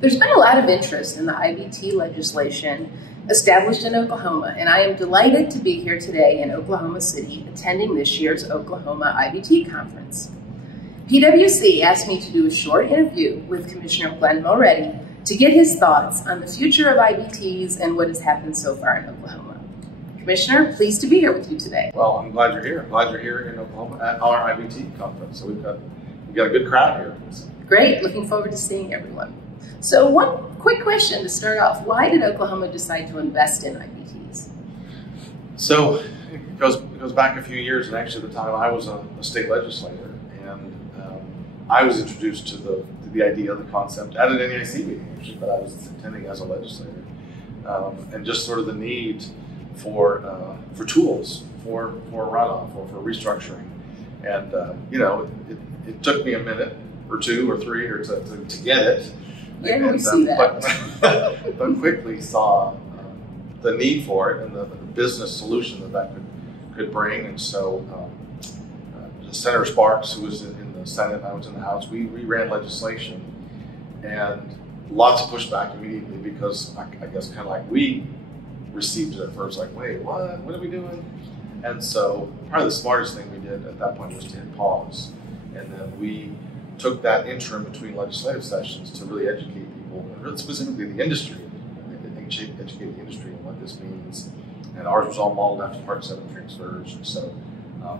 There's been a lot of interest in the IBT legislation established in Oklahoma, and I am delighted to be here today in Oklahoma City attending this year's Oklahoma IBT conference. PwC asked me to do a short interview with Commissioner Glen Mulready to get his thoughts on the future of IBTs and what has happened so far in Oklahoma. Commissioner, pleased to be here with you today. Well, I'm glad you're here. I'm glad you're here in Oklahoma at our IBT conference. So we've got a good crowd here. Great, looking forward to seeing everyone. So one quick question to start off. Why did Oklahoma decide to invest in IBTs? So it goes back a few years, and actually at the time I was a state legislator, and I was introduced to the idea, the concept at an NEIC meeting, actually, but I was attending as a legislator, and just sort of the need for tools for runoff or for restructuring, and it took me a minute or two or three to get it. Yeah, we see that. But quickly saw the need for it and the business solution that could bring. And so Senator Sparks, who was in the Senate and I was in the House, we ran legislation, and lots of pushback immediately because I guess kind of like we received it at first, like, wait, what are we doing? And so probably the smartest thing we did at that point was to hit pause. And then we took that interim between legislative sessions to really educate people, and really specifically the industry, educate the industry on what this means. And ours was all modeled after Part 7 transfers. And so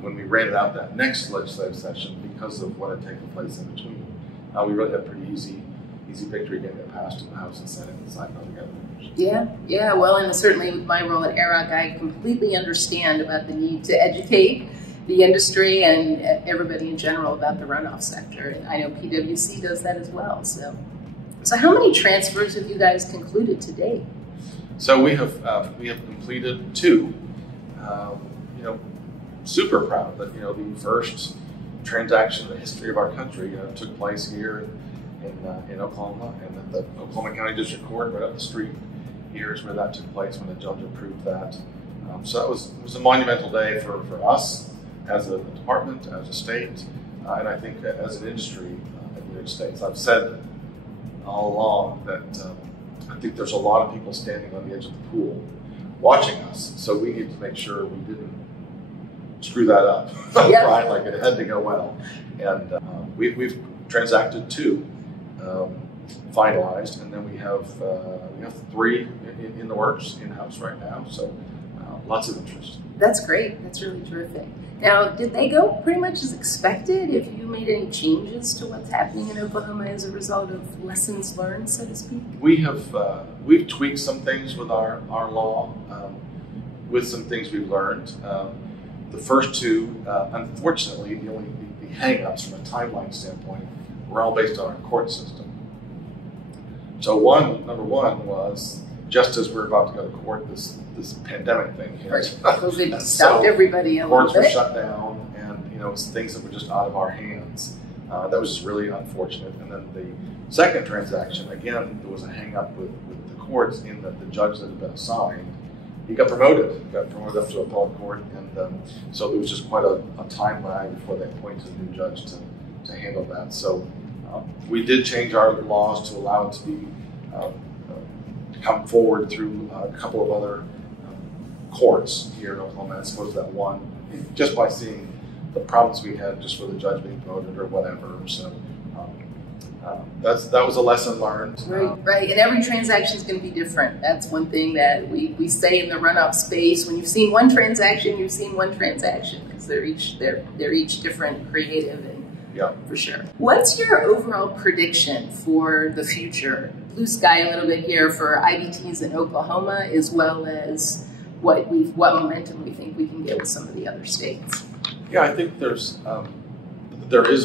when we ran it out that next legislative session, because of what had taken place in between, we really had a pretty easy victory getting it passed in the House and Senate and signed on together. Yeah, well, and certainly with my role at AIRROC, I completely understand about the need to educate the industry and everybody in general about the runoff sector. And I know PwC does that as well. So how many transfers have you guys concluded to date? So we have completed 2. Super proud that the first transaction in the history of our country took place here in Oklahoma, and that the Oklahoma County District Court right up the street here is where that took place when the judge approved that. So it was a monumental day for us as a department, as a state, and I think as an industry in the United States. I've said all along that I think there's a lot of people standing on the edge of the pool watching us, so we need to make sure we didn't screw that up, Yep. right? Like it had to go well. And we've transacted 2, finalized, and then we have 3 in the works in-house right now, so lots of interest. That's great. That's really terrific. Now, did they go pretty much as expected? Have you made any changes to what's happening in Oklahoma as a result of lessons learned, so to speak? We've tweaked some things with our law, with some things we've learned. The first 2, unfortunately, the hang-ups from a timeline standpoint were all based on our court system. So number one was, just as we're about to go to court, this pandemic thing hit. Right. COVID stopped everybody a little bit. Courts were shut down, and it's things that were just out of our hands. That was just really unfortunate. And then the second transaction, again, there was a hang-up with the courts in that the judge that had been assigned, he got promoted up to appellate court, and so there was just quite a time lag before they appointed a new judge to handle that. So we did change our laws to allow it to be come forward through a couple of other courts here in Oklahoma, as opposed to that one, just by seeing the problems we had just with the judge being promoted or whatever. So that was a lesson learned. Right, and every transaction is going to be different. That's one thing that we say in the runoff space. When you've seen one transaction, you've seen one transaction, because they're each different, creative, and yeah, for sure. What's your overall prediction for the future? Blue sky a little bit here for IBTs in Oklahoma, as well as what momentum we think we can get with some of the other states. Yeah, I think there is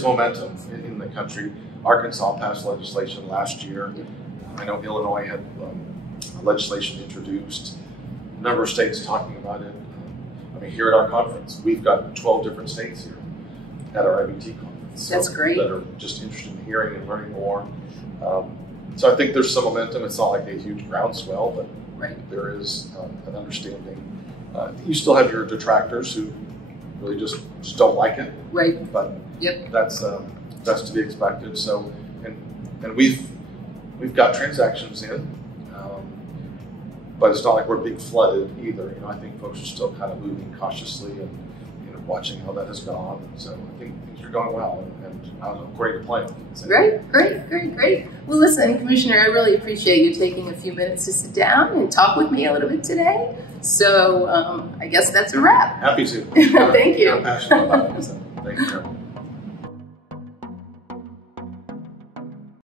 momentum in the country. Arkansas passed legislation last year. I know Illinois had legislation introduced. A number of states talking about it. Here at our conference, we've got 12 different states here at our IBT conference. That's great. That are just interested in hearing and learning more. So I think there's some momentum. It's not like a huge groundswell, but there is an understanding. You still have your detractors who really just don't like it. Right. But that's to be expected. So, and we've we've got transactions in, but it's not like we're being flooded either. You know, I think folks are still kind of moving cautiously and watching how that has gone. And so I think things are going well and according to plan. So. Great. Well, listen, Commissioner, I really appreciate you taking a few minutes to sit down and talk with me a little bit today. So I guess that's a wrap. Happy to. Thank you. I'm passionate about it. So thank you.